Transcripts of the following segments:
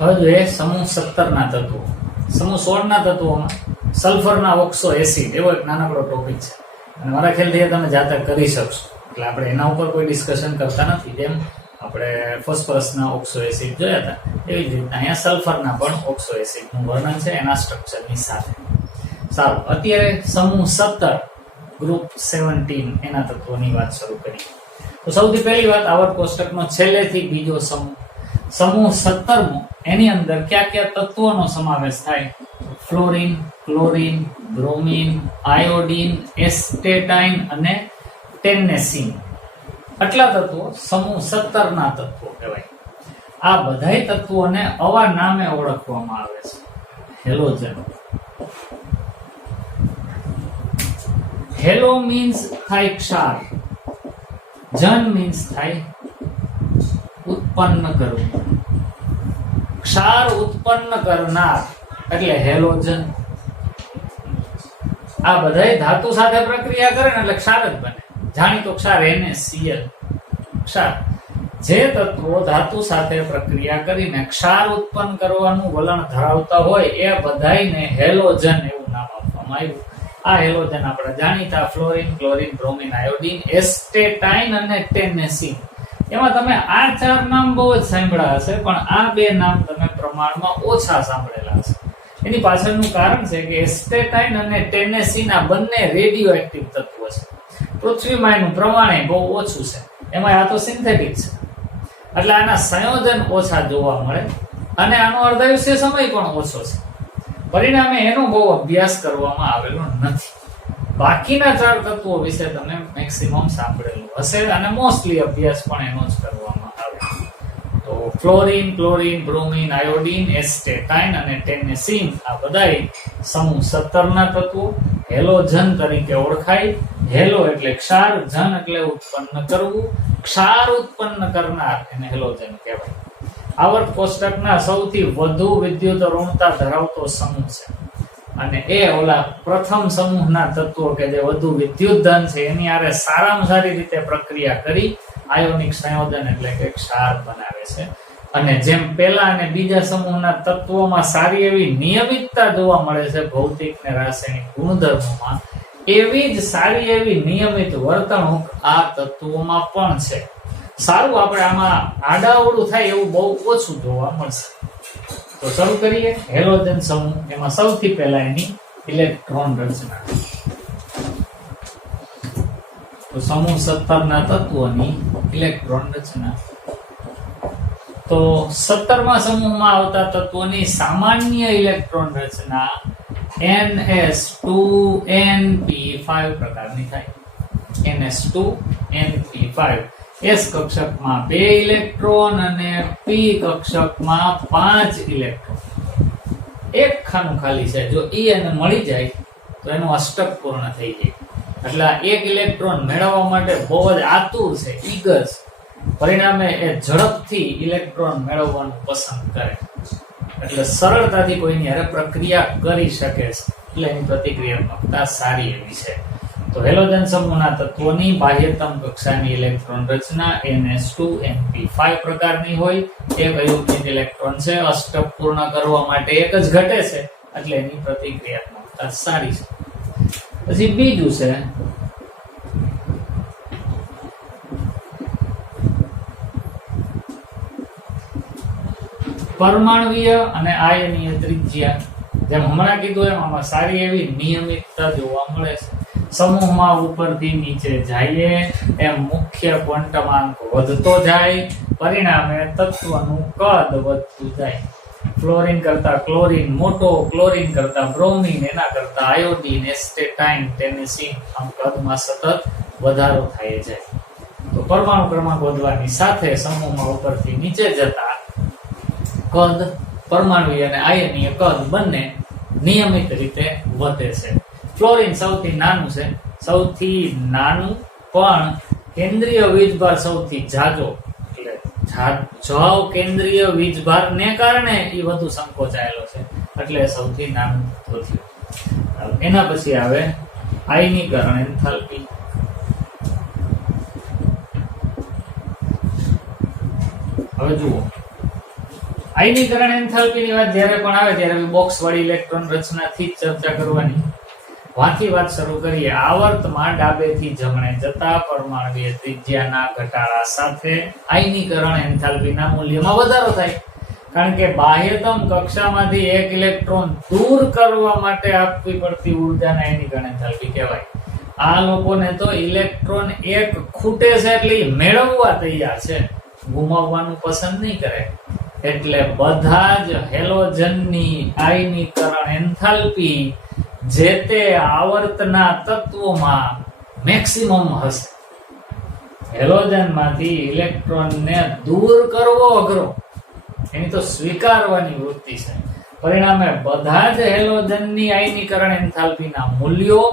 હવે જોઈએ સમૂહ 17 ના તત્વો. સમૂહ 16 ના તત્વોમાં સલ્ફરના ઓક્સો એસિડ એવો એક નાનકડો ટોપિક છે અને મારા ખ્યાલથી તમે જાતે કરી શકશો, એટલે આપણે એના ઉપર કોઈ ડિસ્કશન કરતા નથી. જેમ આપણે ફોસ્ફરસના ઓક્સો એસિડ જોયા હતા એવી જ રીતના અહીંયા સલ્ફરના પણ ઓક્સો એસિડનું વર્ણન છે એના સ્ટ્રક્ચરની સાથે. સારું, અત્યારે સમૂહ 17 ગ્રુપ 17 એના તત્વોની વાત શરૂ કરીએ. તો સૌથી પહેલી વાત આવર્ત કોષ્ટકનો છેલ્લેથી બીજો સમૂહ 17મો, એની અંદર કયા કયા તત્વોનો સમાવેશ થાય? ફ્લોરિન, ક્લોરિન, બ્રોમિન, આયોડીન, એસ્ટેટાઇન અને ટેન્નેસીન. આટલા તત્વો સમૂહ 17 ના તત્વો કહેવાય. આ બધાય તત્વોને આવા નામે ઓળખવામાં આવે છે, હેલોજન. હેલો મીન્સ થાય ક્ષાર, જન મીન્સ થાય ઉત્પન્ન કરવું. ક્ષાર ઉત્પન્ન કરનાર એટલે હેલોજન. આ બધાય ધાતુ સાથે પ્રક્રિયા કરે ને એટલે ક્ષાર જ બને. જાણીતો ક્ષાર NaCl ક્ષાર. જે તત્વો ધાતુ સાથે પ્રક્રિયા કરીને ક્ષાર ઉત્પન્ન કરવાનું વલણ ધરાવતા હોય એ બધાયને હેલોજન એવું નામ આપવામાં આવ્યું. આ હેલોજન આપણે જાણીતા ફ્લોરિન, ક્લોરિન, બ્રોમિન, આયોડીન, એસ્ટેટાઇન અને ટેન્નેસીન. એમાં તમે આ 4 નામ બહુ જ સાંભળ્યા હશે, પણ આ 2 નામ તમે પ્રમાણમાં ઓછા સાંભળેલા હશે. એની પાછળનું કારણ છે કે એસ્ટેટાઇન અને ટેન્નેસીન આ બંને રેડિયો એક્ટિવ તત્વો છે. પૃથ્વીમાં એનું પ્રમાણ બહુ ઓછું છે, એમાં આ તો સિન્થેટિક છે, એટલે આના સંયોજન ઓછા જોવા મળે અને આનો અર્ધાયુષ્ય સમય પણ ઓછો છે. પરિણામે એનો બહુ અભ્યાસ કરવામાં આવેલો નથી. બાકીના 4 તત્વો વિશે તમે મેક્સિમમ સાંભળેલું હશે અને મોસ્ટલી અભ્યાસ પણ એનો જ કરવામાં આવે. તો ફ્લોરિન, ક્લોરિન, બ્રોમિન, આયોડીન, એસ્ટેટાઇન અને ટેન્નેસીન આ બધાય સમૂહ 17 ના તત્વો હેલોજન તરીકે ઓળખાય. હેલો એટલે ક્ષાર, જન એટલે ઉત્પન્ન કરવું. ક્ષાર ઉત્પન્ન કરનાર એને હેલોજન કહેવાય. આવર્ત કોષ્ટકના સૌથી વધુ વિદ્યુત ઋણતા ધરાવતો સમૂહ છે અને એ ઓલા પ્રથમ સમૂહના તત્વો કે જે વધુ વિદ્યુત ધન છે એની આરે સારામાં સારી રીતે પ્રક્રિયા કરી આયોનિક સંયોજન એટલે કે ક્ષાર બનાવે છે. અને જેમ પહેલા અને બીજા સમૂહના તત્વોમાં સારી એવી નિયમિતતા જોવા મળે છે ભૌતિક ને રાસાયણિક ગુણધર્મોમાં, એવી જ સારી એવી નિયમિત વર્તણૂક આ તત્વોમાં પણ છે. સારું, આપણે આમાં આડાઅવળું થાય એવું બહુ ઓછું જોવા મળશે. તો શરૂ કરીએ. હેલોજન સમૂહ, એમાં સૌથી પહેલા એની ઇલેક્ટ્રોન રચના. તો સમૂહ 17 ના તત્વોની ઇલેક્ટ્રોન રચના. તો 17મા સમૂહમાં આવતા તત્વોની સામાન્ય ઇલેક્ટ્રોન રચના NS2NP5 પ્રકારની થાય. NS2NP5. S કક્ષકમાં 2 ઇલેક્ટ્રોન અને P કક્ષકમાં 5 ઇલેક્ટ્રોન. એક ખાનું ખાલી છે, જો E એને મળી જાય તો એનું અષ્ટક પૂર્ણ થઈ જાય. એટલે આ એક ઇલેક્ટ્રોન મેળવવા માટે બહુ જ આતુર છે, ઈગર છે. પરિણામે એ ઝડપથી ઇલેક્ટ્રોન મેળવવાનું પસંદ કરે, એટલે સરળતાથી કોઈની હારે પ્રક્રિયા કરી શકે છે, એટલે એની પ્રતિક્રિયાત્મકતા સારી એવી છે. તો હેલોજન સમૂહના તત્વોની બાહ્યતમ કક્ષાની ઇલેક્ટ્રોન રચના NS2NP5 પ્રકારની હોય. એક અયુગ્મિક ઇલેક્ટ્રોન છે, અષ્ટક પૂર્ણ કરવા માટે એક જ ઘટે છે, એટલે એની પ્રતિક્રિયાત્મકતા સારી છે. પછી બીજું છે પરમાણુય અને આયનીય ત્રિજ્યા. જેમ હમણાં કીધું એમ આમાં સારી એવી નિયમિતતા જોવા મળે છે. સમૂહમાં ઉપરથી નીચે જઈએ એમ મુખ્ય ક્વોન્ટમાંક વધતો જાય, પરિણામે તત્વનું કદ વધતું જાય. ફ્લોરિન કરતા ક્લોરિન મોટો, ક્લોરિન કરતા બ્રોમિન, એના કરતા આયોડીન, એસ્ટેટાઇન, ટેન્નેસીન, આમ કદમાં સતત વધારો થાય જાય. તો પરમાણુ ક્રમાંક વધવાની સાથે સમૂહમાં ઉપરથી નીચે જતા કદ, પરમાણુય અને આયનીય કદ બંને નિયમિત રીતે વધે છે. ફ્લોરિન સૌથી નાનું છે, સૌથી નાનું પણ કેન્દ્રીય વીજભાર સૌથી જાજો, એટલે જાવ કેન્દ્રીય વીજભારને કારણે એ વધુ સંકોચાયેલો છે, એટલે સૌથી નાનું તત્વ થયું. એના પછી આવે આયનીકરણ એન્થાલ્પી. હવે જુઓ, આયનીકરણ એન્થાલ્પીની વાત જ્યારે પણ આવે ત્યારે બોક્સ વાળી ઇલેક્ટ્રોન રચનાથી જ ચર્ચા કરવાની. વાંથી વાત શરૂ કરીએ. આવર્તમાં ડાબેથી જમણે જતા પરમાણુય ત્રિજ્યાના ઘટાડા સાથે આયનીકરણ એન્થાલ્પીના મૂલ્યમાં વધારો થાય. કારણ કે બાહ્યતમ કક્ષામાંથી એક ઇલેક્ટ્રોન દૂર કરવા માટે આપવી પડતી ઉર્જાને આયનીકરણ એન્થાલ્પી કહેવાય. આ લોકોને તો ઇલેક્ટ્રોન એક ખૂટે છે એટલે મેળવવા તૈયાર છે, ગુમાવવાનું પસંદ નહીં કરે. એટલે બધા જ હેલોજનની આયનીકરણ એન્થાલ્પી જે તે આવર્તના તત્વોમાં મેક્સિમમ હશે. હેલોજનમાંથી ઇલેક્ટ્રોનને દૂર કરવો અઘરો, એની તો સ્વીકારવાની વૃત્તિ છે. પરિણામે બધા જ હેલોજનની આયનીકરણ એન્થાલ્પીના મૂલ્યો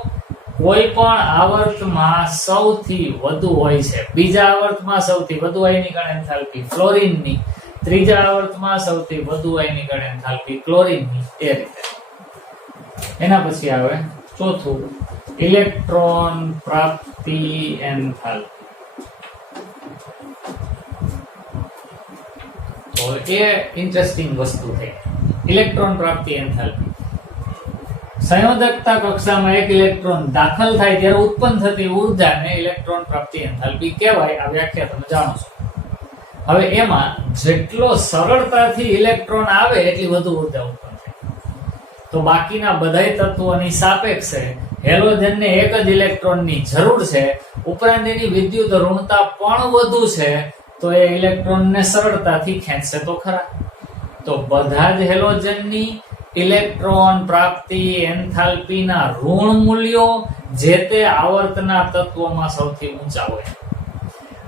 કોઈ પણ આવર્તમાં સૌથી વધુ હોય છે. બીજા આવર્તમાં સૌથી વધુ આયનીકરણ એન્થાલ્પી ફ્લોરિનની, ત્રીજા આવર્તમાં સૌથી વધુ આયનીકરણ એન્થાલ્પી ક્લોરીનની. એ રીતે. એના પછી આવે ચોથું, ઇલેક્ટ્રોન પ્રાપ્તિ એન્થાલ્પી. તો એ ઇન્ટરેસ્ટિંગ વસ્તુ થઈ. ઇલેક્ટ્રોન પ્રાપ્તિ એન્થાલ્પી. સંયોજકતા કક્ષામાં એક ઇલેક્ટ્રોન દાખલ થાય ત્યારે ઉત્પન્ન થતી ઉર્જાને ઇલેક્ટ્રોન પ્રાપ્તિ એન્થાલ્પી કહેવાય. આ વ્યાખ્યા તમે જાણો છો. હવે એમાં જેટલો સરળતાથી ઇલેક્ટ્રોન આવે એટલી વધુ ઉર્જા ઉત્પન્ન થાય. તો બાકીના બધાય તત્વોની સાપેક્ષે હેલોજનને એક જ ઇલેક્ટ્રોનની જરૂર છે, ઉપરાંત એની વિદ્યુત ઋણતા પણ વધુ છે, તો એ ઇલેક્ટ્રોનને સરળતાથી ખેંચશે તો ખરા. તો બધા જ હેલોજનની ઇલેક્ટ્રોન પ્રાપ્તિ એન્થાલ્પીના ઋણ મૂલ્યો જે તે આવર્તના તત્વોમાં સૌથી ઊંચા હોય.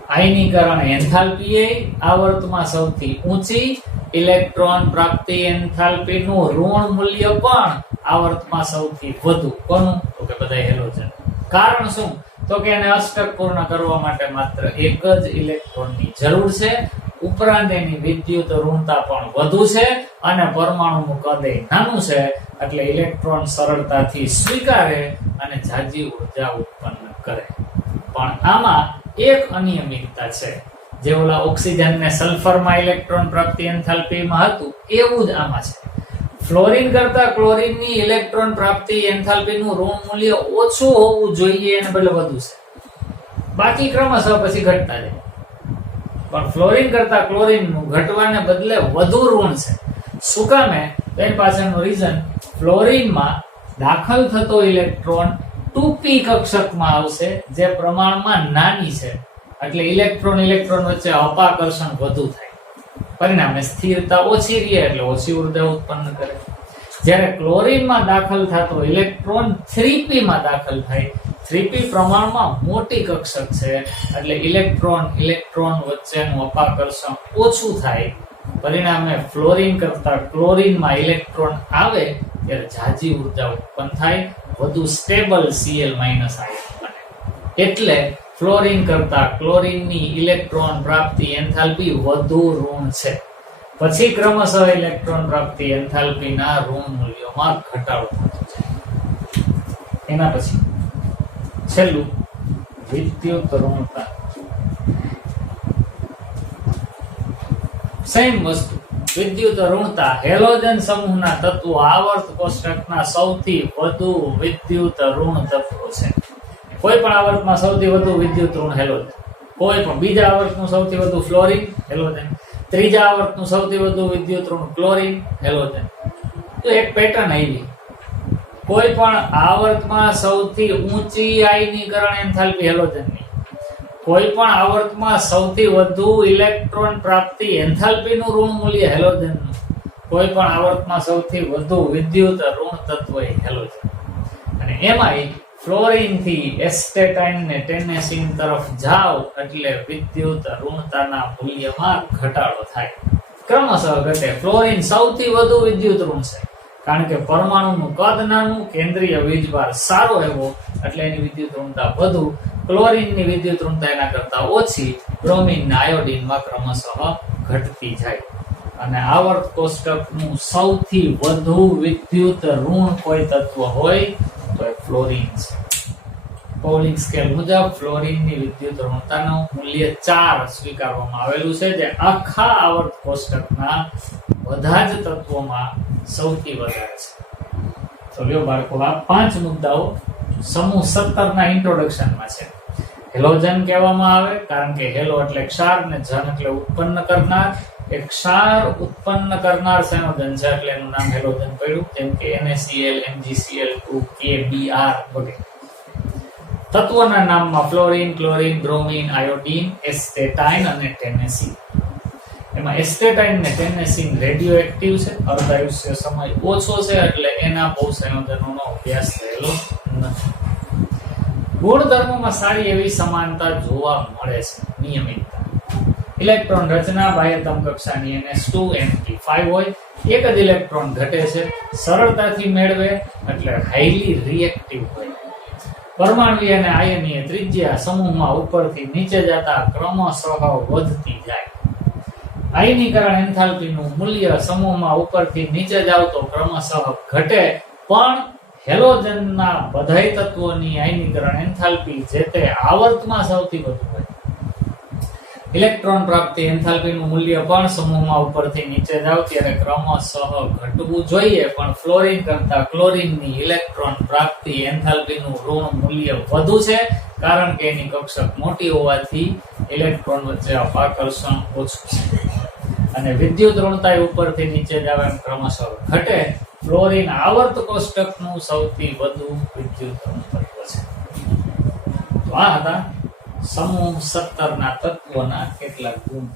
આયનીકરણ એન્થાલ્પી આવર્તમાં સૌથી ઊંચી, ઇલેક્ટ્રોન પ્રાપ્તિ એન્થાલ્પીનું ઋણ મૂલ્ય પણ આવર્તમાં સૌથી વધુ. કોનું? તો કે બધા હેલોજન. કારણ શું? તો કે એને અષ્ટક પૂર્ણ કરવા માટે માત્ર એક જ ઇલેક્ટ્રોનની જરૂર છે, ઉપરાંત એની વિદ્યુત ઋણતા પણ વધુ છે અને પરમાણુનું કદ નાનું છે, એટલે ઇલેક્ટ્રોન સરળતાથી સ્વીકારે અને ઝાઝી ઉર્જા ઉત્પન્ન કરે. પણ આમાં એક અનિયમિતતા છે. જે ઓલા ઓક્સિજન ને સલ્ફરમાં ઇલેક્ટ્રોન પ્રાપ્તિ એન્થાલ્પીમાં હતું એવું જ આમાં છે. ફ્લોરિન કરતા ક્લોરીનની ઇલેક્ટ્રોન પ્રાપ્તિ એન્થાલ્પીનું ઋણ મૂલ્ય ઓછું હોવું જોઈએ અને બદલે વધુ છે. બાકી ક્રમશઃ પછી ઘટતા જાય. પણ ફ્લોરિન કરતા ક્લોરીનનું ઘટવાને બદલે વધુ ઋણ છે. શું કામે? તેની પાછળનું રીઝન, ફ્લોરિનમાં દાખલ થતો ઇલેક્ટ્રોન 2p કક્ષકમાં આવશે, જે પ્રમાણમાં નાની છે. એટલે ઇલેક્ટ્રોન વચ્ચે અપાકર્ષણ વધુ થાય. પરિણામે સ્થિરતા ઓછી રહે, એટલે ઓછી ઉર્જા ઉત્પન્ન કરે. જ્યારે ક્લોરીનમાં દાખલ થતો ઇલેક્ટ્રોન 3p માં દાખલ થાય. 3p પ્રમાણમાં મોટી કક્ષક છે, એટલે ઇલેક્ટ્રોન વચ્ચેનું અપાકર્ષણ ઓછું થાય. પરિણામે ફ્લોરિન કરતા ક્લોરીનમાં ઇલેક્ટ્રોન આવે ત્યારે ઝાઝી ઉર્જા ઉત્પન્ન થાય, વધુ સ્ટેબલ Cl- આયન બને. એટલે ફ્લોરિન કરતા ક્લોરીનની ઇલેક્ટ્રોન પ્રાપ્તિ એન્થાલ્પી વધુ ઋણ છે. પછી ક્રમશઃ ઇલેક્ટ્રોન પ્રાપ્તિ એન્થાલ્પીના ઋણ મૂલ્યોમાં ઘટાડો થતો છે. એના પછી છેલ્લું, વિદ્યુત ઋણતા. સેમ વસ્તુ, વિદ્યુત ઋણતા. હેલોજન સમૂહના તત્વો આવર્ત કોષ્ટકના સૌથી વધુ વિદ્યુત ઋણ તત્વો છે. કોઈ પણ આવર્તમાં સૌથી વધુ વિદ્યુત ઋણ હેલોજન. કોઈ પણ બીજા આવર્તનું સૌથી વધુ ફ્લોરિન, હેલોજન. ત્રીજા આવર્તનું સૌથી વધુ વિદ્યુત ઋણ ક્લોરીન, હેલોજન. તો એક પેટર્ન આવી. કોઈ પણ આવર્તમાં સૌથી ઊંચી આયનીકરણ એન્થાલ્પી હેલોજનની, કોઈ પણ આવર્તમાં સૌથી વધુ ઇલેક્ટ્રોન પ્રાપ્તિ એન્થાલ્પીનું ઋણ મૂલ્ય હેલોજનનું, કોઈ પણ આવર્તમાં સૌથી વધુ વિદ્યુત ઋણ તત્વ હેલોજન. અને એમાંય ફ્લોરિન થી એસ્ટેટાઇન ને ટેનેસીન તરફ જાવ એટલે વિદ્યુત ઋણતાના મૂલ્યમાં ઘટાડો થાય. ક્રમશઃ ઘટે. ફ્લોરિન સૌથી વધુ વિદ્યુત ઋણ છે, કારણ કે પરમાણુનું કદ નાનું, કેન્દ્રીય વીજભાર સારો એવો, એટલે એની વિદ્યુત ઋણતા વધુ. ક્લોરીનની વિદ્યુત ઋણતા એના કરતા ઓછી. બ્રોમિન ને આયોડીનમાં ક્રમશઃ ઘટતી જાય. અને આવર્ત કોષ્ટકનું સૌથી વધુ વિદ્યુત ઋણ કોઈ તત્વ હોય તો એ ફ્લોરિન છે. પૌલિંગ સ્કેલ મુજબ ફ્લોરિનની વિદ્યુત ઋણતાનું મૂલ્ય 4 સ્વીકારવામાં આવેલું છે, જે આખા આવર્ત કોષ્ટકના બધા જ તત્વોમાં સૌથી વધારે છે. તો લ્યો બાળકો, આ 5 મુદ્દાઓ સમૂહ 17 ના ઇન્ટ્રોડક્શનમાં છે. હેલોજન કહેવામાં આવે કારણ કે હેલો એટલે ક્ષાર ને જન એટલે ઉત્પન્ન કરનાર. એક ક્ષાર ઉત્પન્ન કરનાર સંયોજન છે એટલે એનું નામ હેલોજન પડ્યું, જેમ કે NaCl, MgCl2, KBr વગેરે. તત્વોના નામમાં ફ્લોરિન, ક્લોરિન, બ્રોમિન, આયોડીન, એસ્ટેટાઇન અને ટેનેસીન. એમાં એસ્ટેટાઇન ને ટેનેસીન રેડિયો એક્ટિવ છે, અર્ધાયુષ્ય સમય ઓછો છે એટલે એના બહુ સંયોજનોનો અભ્યાસ થયેલો નથી. ગુણધર્મોમાં સારી એવી સમાનતા જોવા મળે છે. નિયમિતતા, ઇલેક્ટ્રોન રચના બાહ્યતમ કક્ષાની NS2 Np5 હોય, એક જ ઇલેક્ટ્રોન ઘટે છે, સરળતાથી મેળવે એટલે હાઈલી રિએક્ટિવ હોય. પરમાણુય અને આયનીય ત્રિજ્યા સમૂહમાં ઉપરથી નીચે જતા ક્રમશઃ વધતી જાય. આયનીકરણ એન્થાલ્પીનું મૂલ્ય સમૂહમાં ઉપરથી નીચે જાવ તો ક્રમશઃ ઘટે, પણ હેલોજનના બધાય તત્વોની આયનીકરણ એન્થાલ્પી જે તે આવર્તમાં સૌથી વધુ હોય. ઇલેક્ટ્રોન પ્રાપ્તિ એન્થાલ્પીનું મૂલ્ય પણ સમૂહમાં ઉપરથી નીચે જાવ ત્યારે ક્રમશઃ ઘટવું જોઈએ, પણ ફ્લોરિન કરતા ક્લોરિનની ઇલેક્ટ્રોન પ્રાપ્તિ એન્થાલ્પીનું ઋણ મૂલ્ય વધુ છે, કારણ કે એની કક્ષક મોટી હોવાથી ઇલેક્ટ્રોન વચ્ચે અપાકર્ષણ ઓછું છે. અને વિદ્યુત ઋણતા ઉપરથી નીચે જાવ એમ ક્રમશઃ ઘટે. ફ્લોરિન આવર્ત કોષ્ટકનું સૌથી વધુ વિદ્યુત ઋણ તત્વ છે. તો આ હતા સમૂહ 17 ના તત્વોના કેટલાક ગુણ.